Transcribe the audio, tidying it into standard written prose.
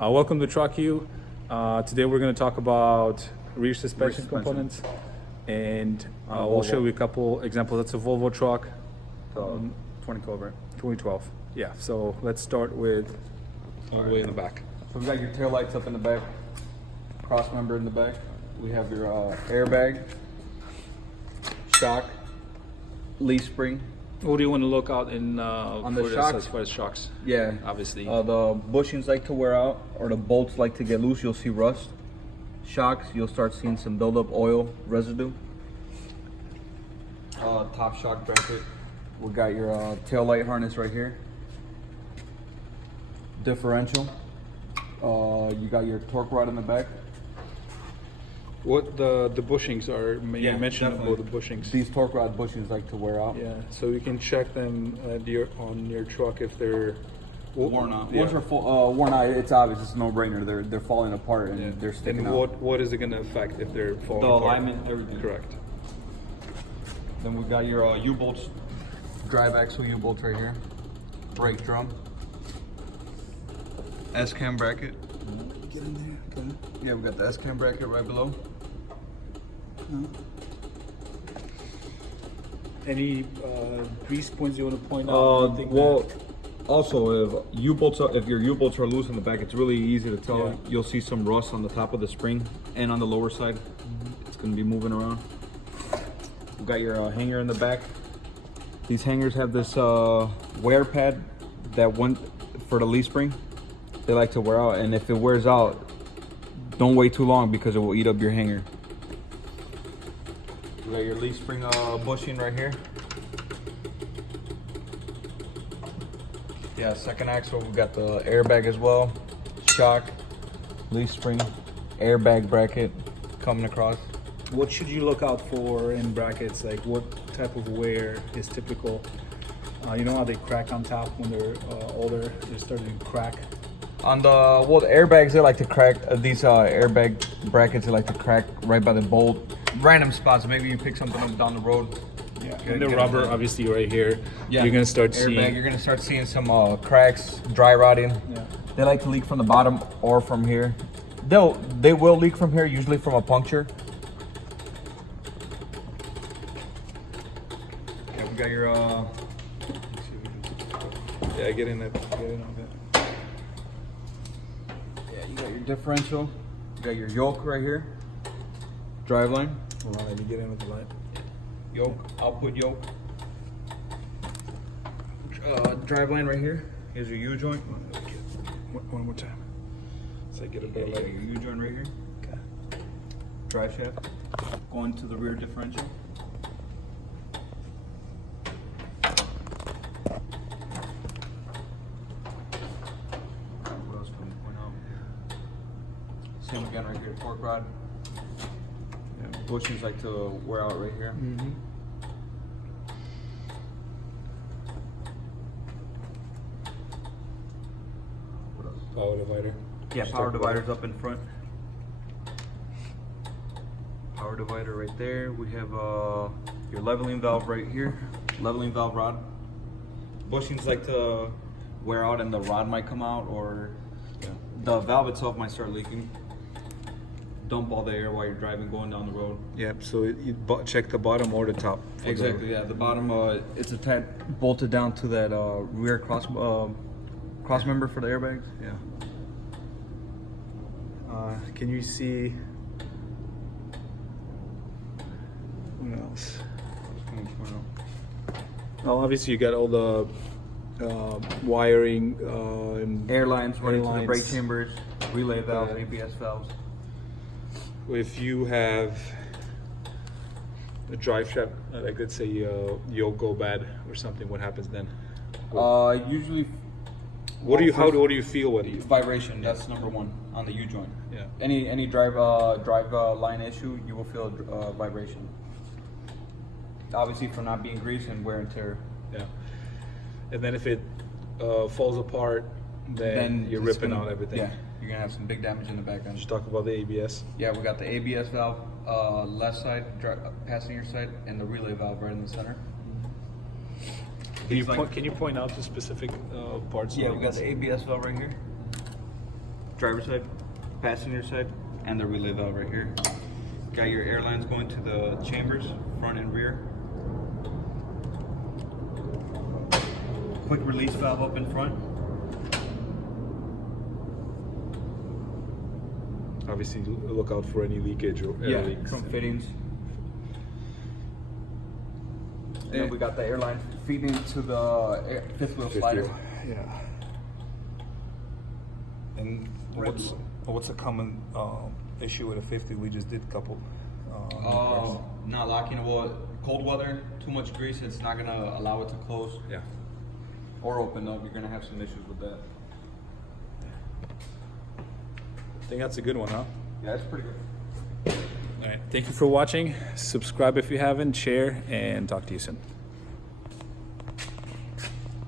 Welcome to Truck U. Today we're going to talk about rear suspension components, and we'll show you a couple examples. That's a Volvo truck, 2012, right? 2012. Yeah. So let's start with all the way in the back. So we got your tail lights up in the back, cross member in the back. We have your airbag, shock, leaf spring. What do you want to look out in On the for this shocks? as far as shocks? Yeah, Obviously. the bushings like to wear out, or the bolts like to get loose. You'll see rust. Shocks, you'll start seeing some buildup, oil residue. Top shock bracket. We got your tail light harness right here. Differential. You got your torque rod in the back. What the bushings are? Yeah, You mentioned definitely. about the bushings. These torque rod bushings like to wear out. Yeah. So you can check them on your truck if they're Worn out. Yeah. Once they're worn out, it's obvious. It's a no-brainer. They're falling apart and they're sticking And out. what is it going to affect if they're falling The apart? alignment, everything. Correct. Then we got your U-bolts, drive axle U-bolts right here. Brake drum. S-cam bracket. Get in there. Okay. Yeah, we got the S-cam bracket right below. Any grease points you want to point out? Anything Well, also if your U-bolts are loose in the back, it's really easy to tell. Yeah. You'll see some rust on the top of the spring and on the lower side. It's going to be moving around. We got your hanger in the back. These hangers have this wear pad that went for the leaf spring. They like to wear out, and if it wears out, don't wait too long because it will eat up your hanger. We got your leaf spring bushing right here. Yeah, second axle, we got the airbag as well. Shock, leaf spring, airbag bracket coming across. What should you look out for in brackets? Like what type of wear is typical? You know how they crack on top when they're older? They're starting to crack. On the the airbags, they like to crack. These airbag brackets, they like to crack right by the bolt. Random spots. Maybe you pick something up down the road. Yeah, Okay, and the get rubber, it. obviously, right here. Yeah, You're gonna start airbag. seeing. You're gonna start seeing some cracks, dry rotting. Yeah. They like to leak from the bottom or from here. They will leak from here, usually from a puncture. Yeah, we got your Yeah, get in it. Get in on that. yeah, you got your differential. You got your yoke right here. Drive line. Hold on, let me get in with the light. Yoke, output yoke. Drive line right here. Here's your U joint. One more time. So I get a Yeah, better you got light. your U joint right here. Okay. Drive shaft. Going to the rear differential. What else can we point out? Same again right here, torque rod. Yeah, bushings like to wear out right here. Mm-hmm. What else? Power divider. Yeah, Just power talk about divider's up in front. Power divider right there. We have your leveling valve right here. Leveling valve rod. Bushings like to wear out and the rod might come out, or the valve itself might start leaking. Dump all the air while you're driving, going down the road. Yep. So you check the bottom or the top. for the- Exactly. Yeah, the bottom it's a tad bolted down to that rear cross member for the airbags. Yeah. Can you see? What else? Well, obviously you got all the wiring and Airlines running to the brake Airlines. chambers, relay valves, Yeah. ABS valves. if you have a drive shaft, like let's say yoke go bad or something, what happens then? Usually. What do you? How first- do? What do you feel? What do you? Vibration. That's number one on the U joint. Yeah. Any drive line issue, you will feel vibration. Obviously, from not being greased and wear and tear. Yeah. And then if it falls apart, then you're it's ripping gonna- out everything. Yeah, you're gonna have some big damage in the back end. Just talk about the ABS. Yeah, we got the ABS valve left side, passenger side, and the relay valve right in the center. Can you, It's like- can you point out the specific parts? Yeah, of we got this? the ABS valve right here. driver's side, passenger side, and the relay valve right here. Got your air lines going to the chambers, front and rear. Quick release valve up in front. Obviously, look out for any leakage or air leaks. From fittings. And then we got the airline feeding to the fifth wheel slider. Yeah. And what's a common issue with a 50? We just did a couple. Not locking. Well, cold weather, too much grease, it's not gonna allow it to close. Yeah. Or open up. You're gonna have some issues with that. I think that's a good one, huh? Yeah, it's pretty good. All right. Thank you for watching. Subscribe if you haven't, share, and talk to you soon.